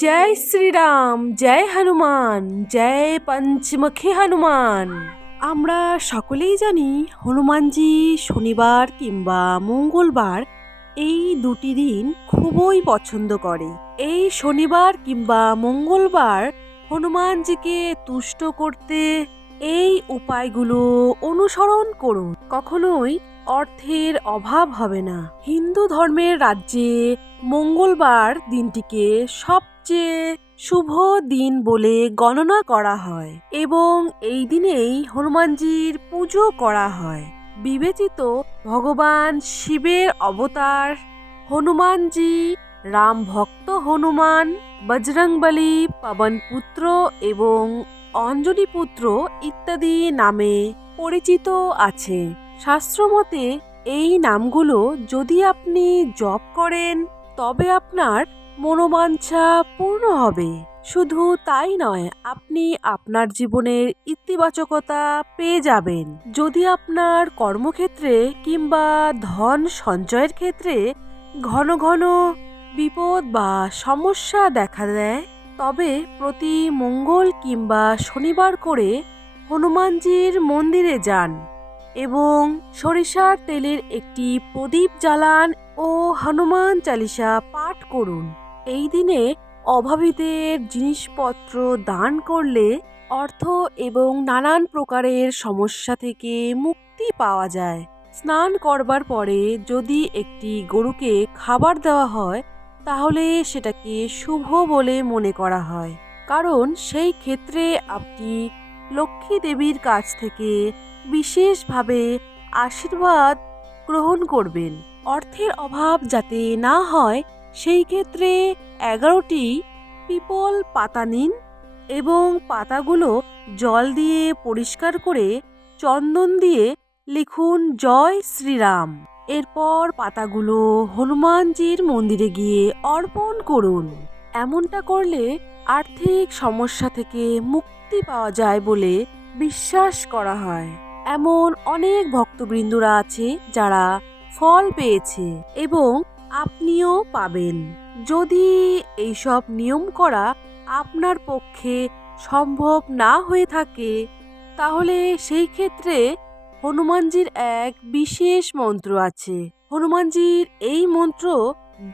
জয় শ্রীরাম, জয় হনুমান, জয় পঞ্চমুখী হনুমান। আমরা সকলেই জানি হনুমানজি শনিবার কিংবা মঙ্গলবার এই দুটি দিন খুবই পছন্দ করে। এই শনিবার কিংবা মঙ্গলবার হনুমানজিকে তুষ্ট করতে এই উপায়গুলো অনুসরণ করুন। কখনোই অর্থের অভাব হবে না। হিন্দু ধর্মের রাজ্যে মঙ্গলবার দিনটিকে সবচেয়ে শুভ দিন বলে গণনা করা হয় এবং এই দিনেই হনুমানজির পুজো করা হয়। বিবেচিত ভগবান শিবের অবতার হনুমানজি, রাম ভক্ত হনুমান, বজরংবলী, পবন পুত্র এবং অঞ্জনী পুত্র ইত্যাদি নামে পরিচিত আছে। শাস্ত্রমতে এই নামগুলো যদি আপনি জপ করেন তবে আপনার মনোবাঞ্ছা পূর্ণ হবে। শুধু তাই নয়, আপনি আপনার জীবনের ইতিবাচকতা পেয়ে যাবেন। যদি আপনার কর্মক্ষেত্রে কিংবা ধন সঞ্চয়ের ক্ষেত্রে ঘন ঘন বিপদ বা সমস্যা দেখা দেয়, তবে প্রতি মঙ্গল কিংবা শনিবার করে হনুমানজির মন্দিরে যান এবং সরিষার তেলের একটি প্রদীপ জ্বালান ও হনুমান চালিসা পাঠ করুন। এই দিনে অভাবীদের জিনিসপত্র দান করলে অর্থ এবং নানান প্রকারের সমস্যা থেকে মুক্তি পাওয়া যায়। স্নান করবার পরে যদি একটি গরুকে খাবার দেওয়া হয় তাহলে সেটাকে শুভ বলে মনে করা হয়, কারণ সেই ক্ষেত্রে আপনি লক্ষ্মী দেবীর কাছ থেকে বিশেষভাবে আশীর্বাদ গ্রহণ করবেন। অর্থের অভাব যাতে না হয় সেই ক্ষেত্রে 11টি পিপল পাতা নিন এবং পাতাগুলো জল দিয়ে পরিষ্কার করে চন্দন দিয়ে লিখুন জয় শ্রীরাম। এরপর পাতাগুলো হনুমানজির মন্দিরে গিয়ে অর্পণ করুন। এমনটা করলে আর্থিক সমস্যা থেকে মুক্তি পাওয়া যায় বলে বিশ্বাস করা হয়। এমন অনেক ভক্তবৃন্দরা আছে যারা ফল পেয়েছে এবং আপনিও পাবেন। যদি এইসব নিয়ম করা আপনার পক্ষে সম্ভব না হয়ে থাকে তাহলে সেই ক্ষেত্রে হনুমানজির এক বিশেষ মন্ত্র আছে। হনুমানজির এই মন্ত্র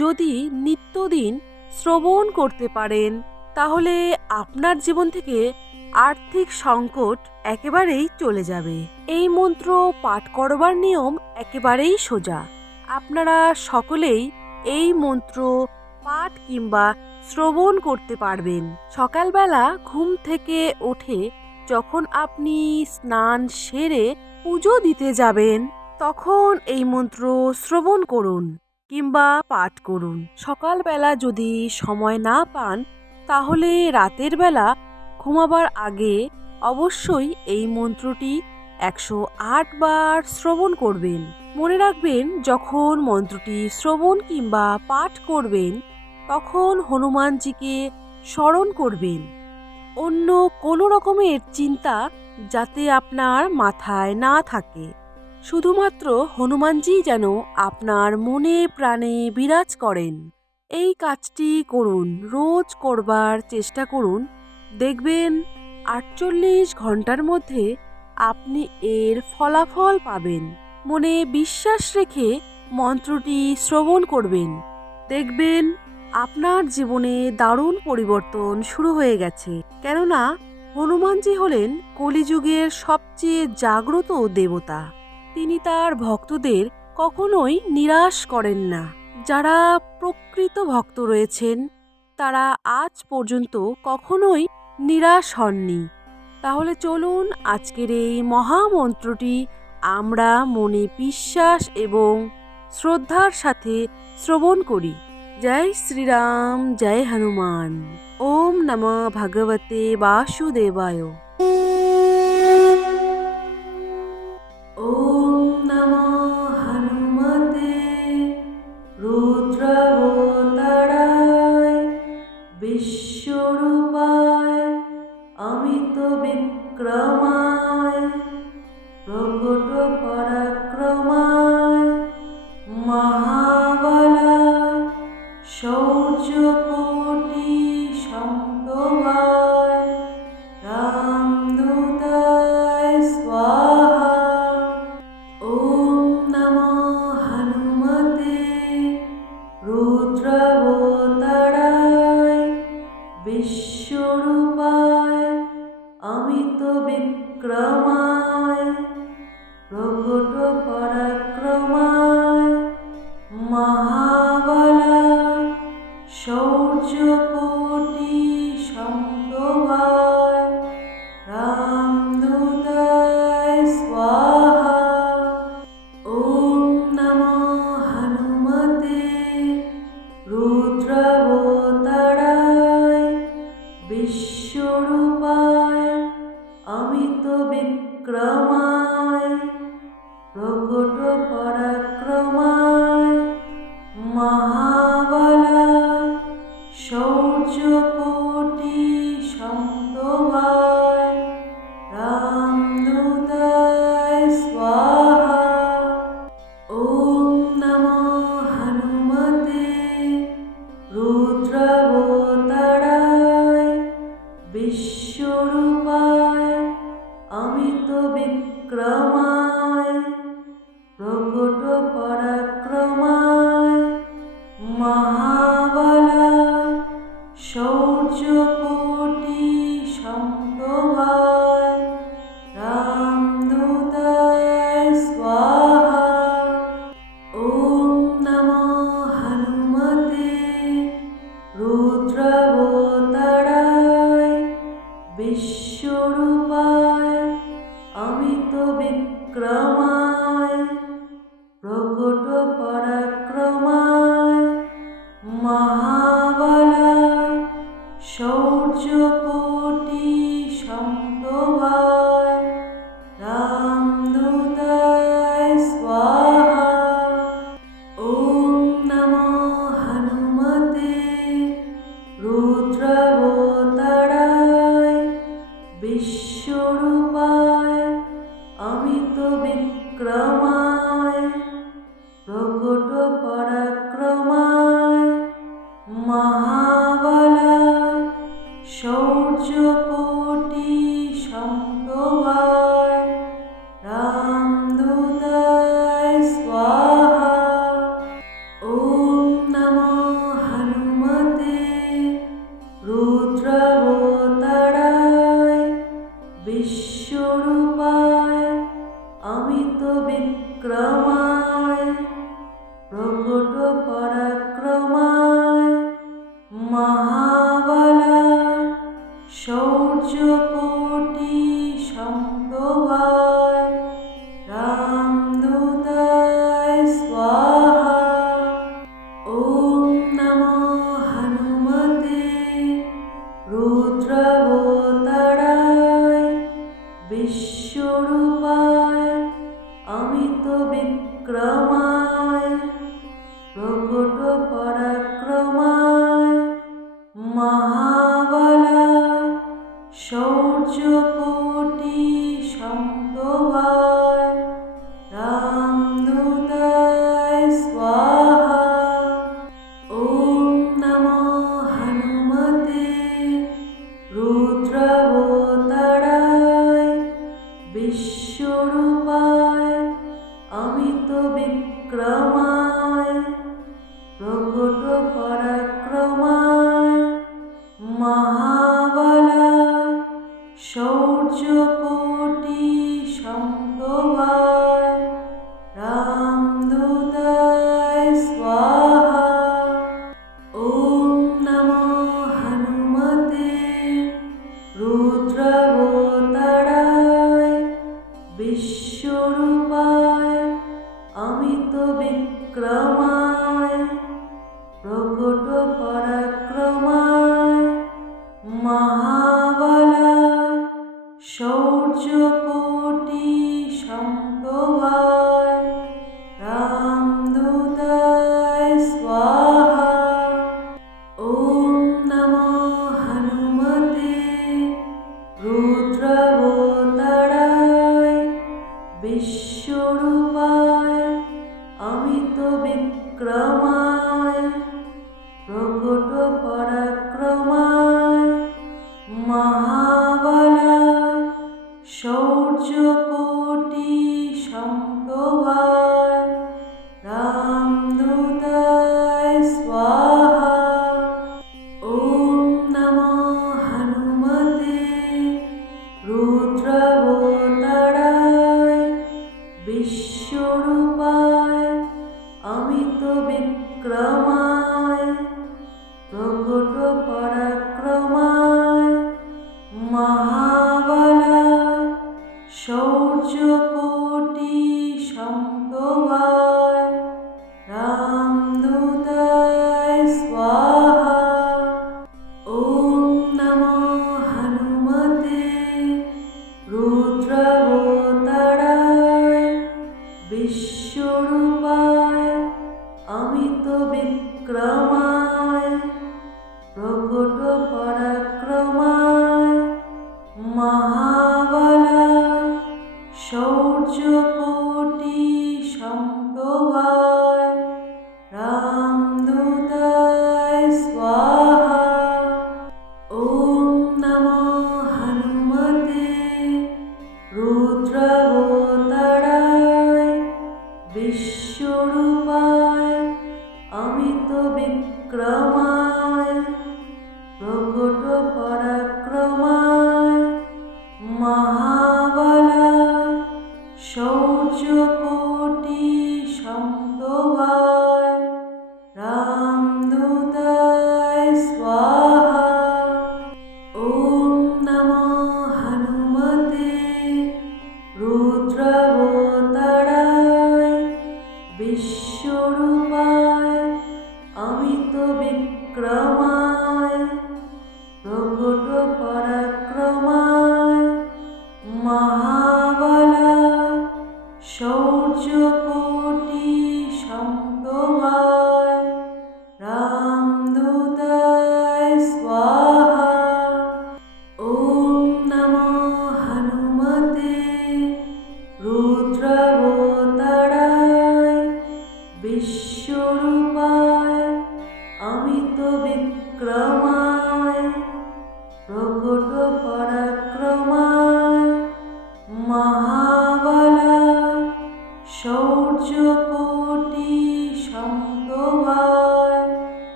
যদি নিত্যদিন শ্রবণ করতে পারেন তাহলে আপনার জীবন থেকে আর্থিক সংকট একেবারেই চলে যাবে। এই মন্ত্র পাঠ করবার নিয়ম একেবারেই সোজা। আপনারা সকলেই এই মন্ত্র পাঠ কিংবা শ্রবণ করতে পারবেন। সকালবেলা ঘুম থেকে উঠে যখন আপনি স্নান সেরে পুজো দিতে যাবেন তখন এই মন্ত্র শ্রবণ করুন কিংবা পাঠ করুন। সকালবেলা যদি সময় না পান তাহলে রাতের বেলা ঘুমাবার আগে অবশ্যই এই মন্ত্রটি 108 বার শ্রবণ করবেন। মনে রাখবেন, যখন মন্ত্রটি শ্রবণ কিংবা পাঠ করবেন তখন হনুমানজিকে স্মরণ করবেন। অন্য কোনো রকমের চিন্তা যাতে আপনার মাথায় না থাকে। শুধুমাত্র হনুমানজি যেন আপনার মনে প্রাণে বিরাজ করেন। এই কাজটি করুন, রোজ করবার চেষ্টা করুন। দেখবেন 48 ঘন্টার মধ্যে আপনি এর ফলাফল পাবেন। মনে বিশ্বাস রেখে মন্ত্রটি শ্রবণ করবেন। দেখবেন আপনার জীবনে দারুণ পরিবর্তন শুরু হয়ে গেছে। কেননা হনুমানজি হলেন কলিযুগের সবচেয়ে জাগ্রত দেবতা। তিনি তার ভক্তদের কখনোই নিরাশ করেন না। যারা প্রকৃত ভক্ত রয়েছেন তারা আজ পর্যন্ত কখনোই নিরাশ হননি। তাহলে চলুন আজকের এই মহামন্ত্রটি আমরা মনে বিশ্বাস এবং শ্রদ্ধার সাথে শ্রবণ করি। জয় শ্রীরাম, জয় হনুমান। ওম নমঃ ভগবতে বাসুদেবায়। ওম নমঃ হনুমতে রুদ্রাবতারায় বিশ্বরূপায় অমিত বিক্রমায় প্রকট পরাক্রমায় মহাবলায় শৌর্যকোটি বিশ্বরূপায় অমিত বিক্রমায় প্রকট পরাক্রমায় মহাবলায় শৌর্যকোটি সম্ভবায় রামদূতায় স্বাহা। ওম নমো হনুমতে রুদ্রাবতারায় বিশ্বরূপায় অমিত বিক্রমায় প্রকট পরাক্রমায় মহাবলায় শৌর্যকোটি সম্ভবায় রামদূতায় স্বাহা। ওম নমো হনুমতে রুদ্রাবতারায় বিশ্বরূপায় অমিত বিক্রমায় প্রকট পরাক্রমায় মহাবলায় শৌর্যকোটি সম্ভবায় রামদূতায় স্বাহা। ওম নমো হনুমতে রুদ্রাবতারায় বিশ্বরূপায় অমিত বিক্রমায় প্রকট পরাক্রমায় মহাবলায় শৌর্যকোটি সম্ভবায় রামদূতায় স্বাহা। ওম নমো হনুমতে রুদ্রাবতারায় বিশ্বরূপায় অমিত বিক্রমায় প্রকট পরাক্রমায় মহাবলায় শৌর্যকোটি সম্ভবায় রামদূতায় স্বাহা। ওম নমো হনুমতে রুদ্রাবতারায় বিশ্বরূপায় অমিত বিক্রমায় প্রকট পরাক্রমায় মহাবলায় শৌর্যকোটি সম্ভবায় রামদূতায় স্বাহা। ওম নমো হনুমতে রুদ্রাবতারায় বিশ্বরূপায় অমিত বিক্রমায় প্রকট পরাক্রমায় মহাবলায় শৌর্যকোটি সম্ভবায় রামদূতায় স্বাহা। ওম নমো হনুমতে রুদ্রাবতারায় বিশ্বরূপায় অমিত বিক্রমায় প্রকট পরাক্রমায়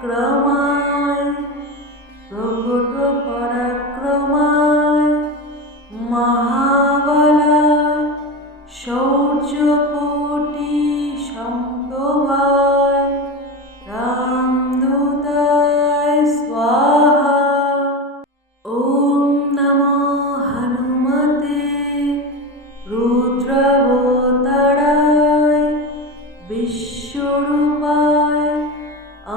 বিক্রমায় প্রকট পরাক্রমায় মহাবলায় শৌর্যকোটি সম্ভবায় রামদূতায় স্বাহা। ওম নমো হনুমতে রুদ্রাবতারায় বিশ্বরূপায়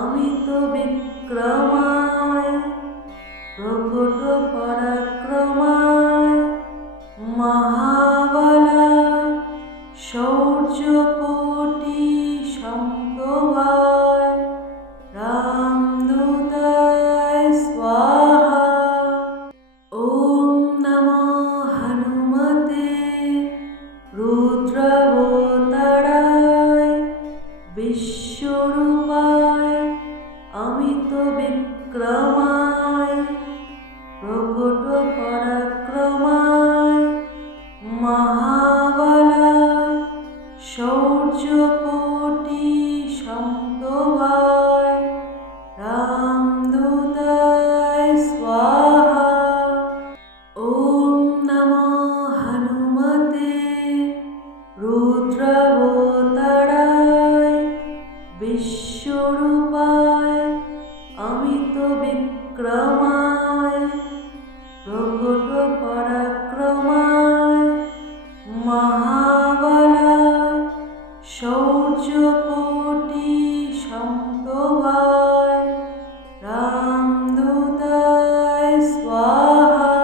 অমিত বিক্রমায় প্রকট পরাক্রমায় মহাবলায় শৌর্যকোটি সম্ভবায় রামদূতায় স্বাহা। ওম নমো হনুমতে রুদ্রাবতারায় বিশ্বরূপায় অমিত বিক্রমায় প্রকট পরাক্রমায় মহাবলায় শৌর্যকোটি সম্ভবায় রামদূতায় স্বাহা। ওম নমো হনুমতে রুদ্রাবতারায় বিশ্বরূপায় অমিত বিক্রমায় প্রকট পরাক্রমায় মহাবলায় শৌর্যকোটি সম্ভবায় রামদূতায় স্বাহা।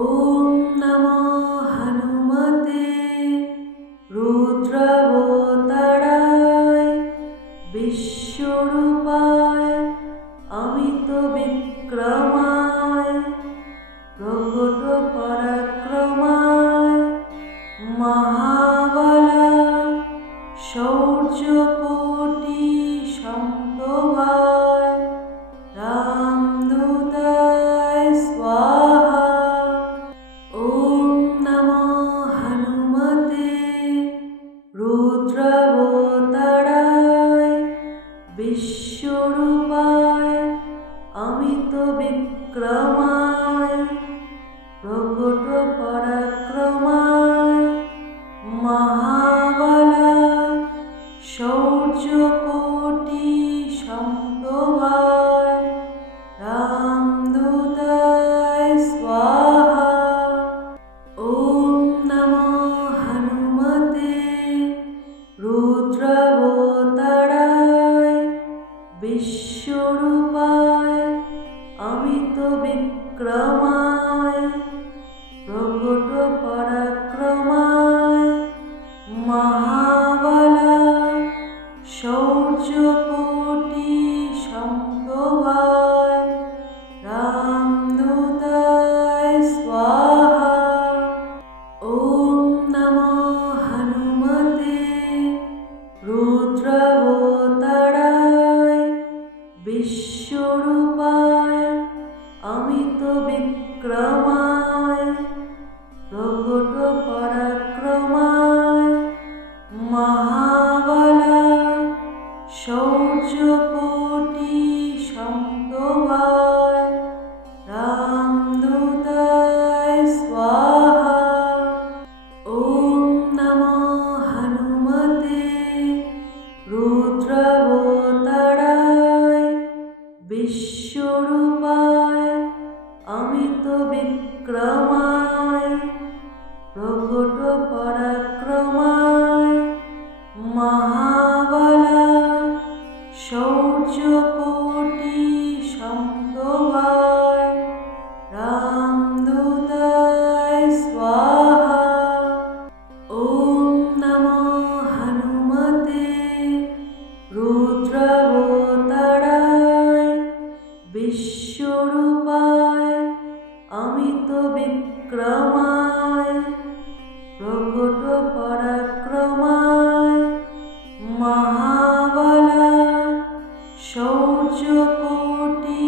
ওম নমো হনুমতে রুদ্রাবতারায় বিশ্বরূপায় অমিত বিক্রমায় প্রকট পরাক্রমায় মহাবলায় শৌর্যকোটি সম্ভবায় রামদূতায় স্বাহা। ওম নমো হনুমতে রুদ্রাবতারায় বিশ্বরূপায় অমিত বিক্রমায় প্রকট পরাক্রমায় মহাবলায় শৌর্যকোটি সম্ভবায় রামদূতায় স্বাহা। ওম নমো হনুমতে রুদ্রাবতারায় বিশ্বরূপায় অমিত বিক্রমায় প্রকট পরাক্রমায় মহাবলায় শৌর্যকোটি সম্ভবায় রামদূতায় স্বাহা। ওম নমো হনুমতে রুদ্রাবতারায় বিশ্বরূপায় অমিত বিক্রমায় প্রকট পরাক্রমায় মহাবলায় শৌর্যকোটি সম্ভবায় রামদূতায় স্বাহা। ওম নমো হনুমতে রুদ্রাবতারায় বিশ্বরূপায় অমিত বিক্রমায় প্রকট পরাক্রমায় মহাবলায় শৌর্যকোটি সম্ভবায় রামদূতায় স্বাহা। ওম নমো হনুমতে রুদ্রাবতারায় বিশ্বরূপায় অমিত বিক্রমায় প্রকট পরাক্রমায় মহাবলায় শৌর্যকোটি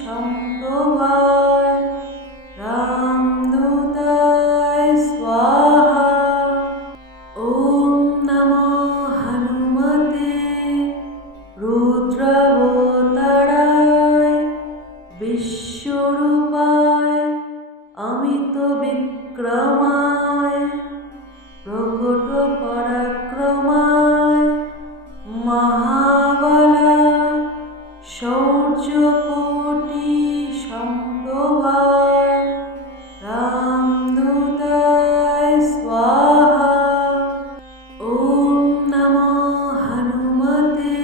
সম্ভবায় রামদূতায় স্বাহা। ওম নমো হনুমতে রুদ্রাবতারায় শৌর্যকোটি সম্ভবায় রামদূতায় স্বাহা। ওম নমো হনুমতে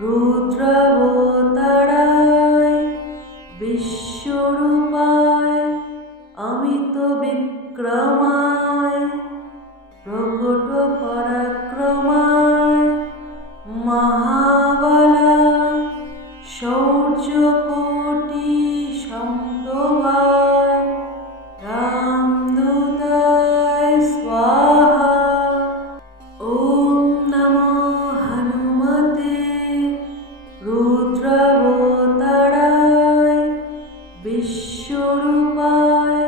রুদ্রাবতারায় বিশ্বরূপায় অমিত বিক্রমায় প্রকট পরাক্রমায় মহাবলায় শৌর্যকোটি সম্ভবায় রামদূতায় স্বাহা। ওম নমো হনুমতে রুদ্রাবতারায় বিশ্বরূপায়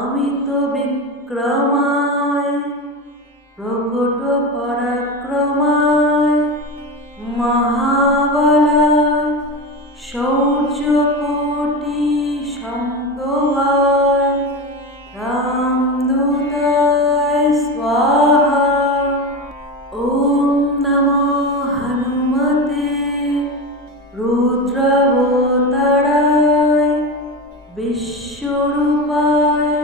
অমিত বিক্রমায় প্রকট পরাক্রমায় মহাবলায় শৌর্যকোটি সম্ভবায় রামদূতায় স্বাহা। ওম নমো হনুমতে রুদ্রাবতারায় বিশ্বরূপায়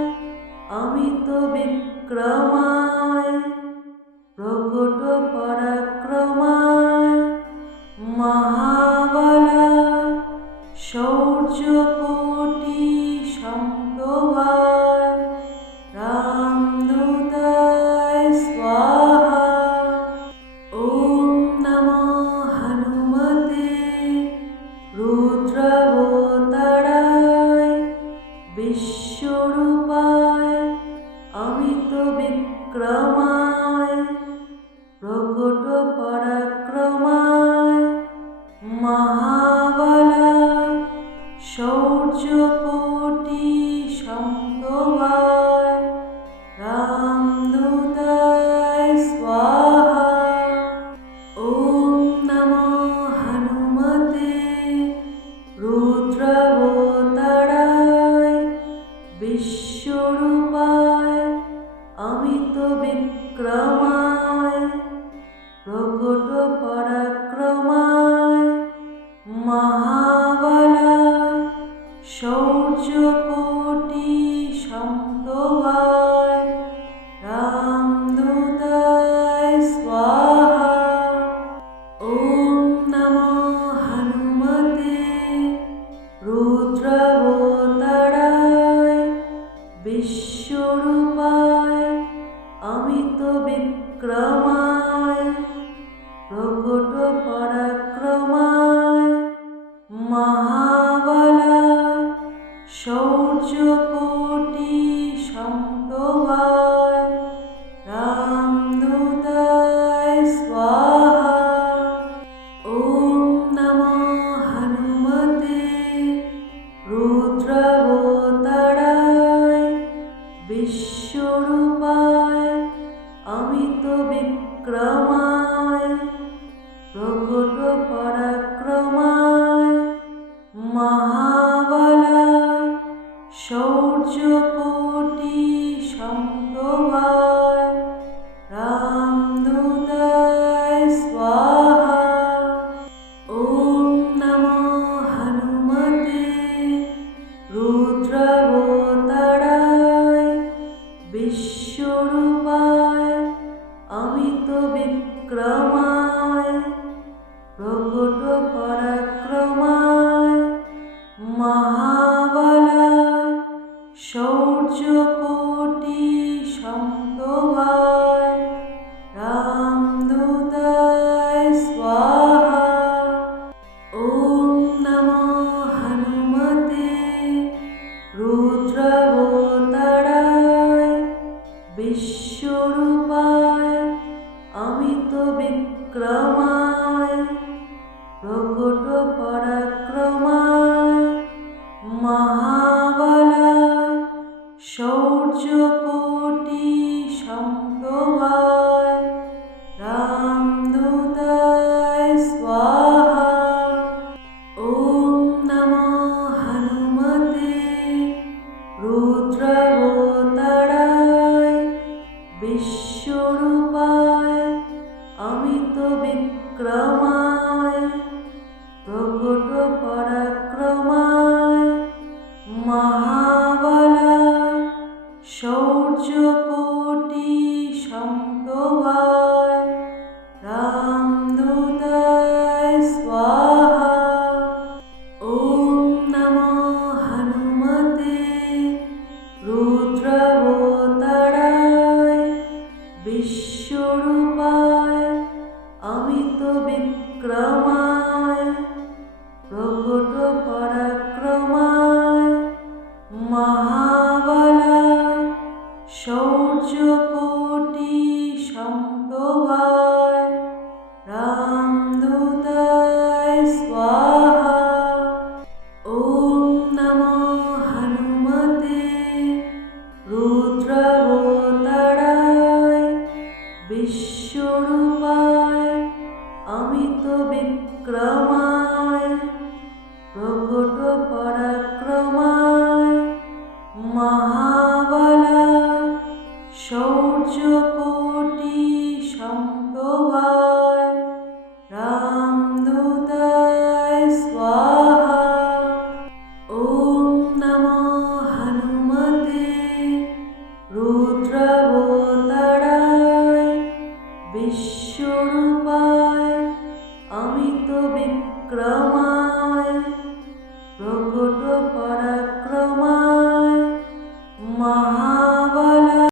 অমিত বিক্রমায় প্রকট পরাক্রমায় মহাবলায় শৌর্যকোটি সম্ভবায় রামদূতায় স্বাহা। ওম নমো হনুমতে রুদ্রাবতারায় বিশ্বরূপায় অমিত বিক্রমায় প্রকট পরাক্রমায় মহাবলায় শৌর্যকোটি সম্ভবায় রামদূতায় স্বাহা। ওম নমো হনুমতে রুদ্রাবতারায় বিশ্বরূপায় অমিত বিক্রমায় প্রকট পরাক্রমায় মহাবলায় শৌর্যকোটি সম্ভবায় রামদূতায় স্বাহা। ওম নমো হনুমতে রুদ্রাবতারায় বিশ্বরূপায় অমিত বিক্রমায় প্রকট পরাক্রমায় মহাবলায় শৌর্যকোটি সম্ভবায় রামদূতায় স্বাহা। ওম নমো হনুমতে রুদ্রাবতারায় বিশ্বরূপায় অমিত বিক্রমায় প্রকট পরাক্রমায় মহাবলায় শৌর্যকোটি সম্ভবায় রামদূতায় স্বাহা। ওম নমো হনুমতে রুদ্রাবতারায় বিশ্বরূপায় অমিত বিক্রমায় প্রকট পরাক্রমায় মহাবলায় শৌর্যকোটি সম্ভবায় রামদূতায় স্বাহা। ওম নমো হনুমতে রুদ্রাবতারায় বিশ্বরূপায় অমিত বিক্রমায় প্রকট পরাক্রমায় মহাবলায় শৌর্যকোটি সম্ভবায় রামদূতায় স্বাহা। ওম নমো হনুমতে রুদ্রাবতারায় বিশ্বরূপায় অমিত বিক্রমায় বিশ্বরূপায় অমিত বিক্রম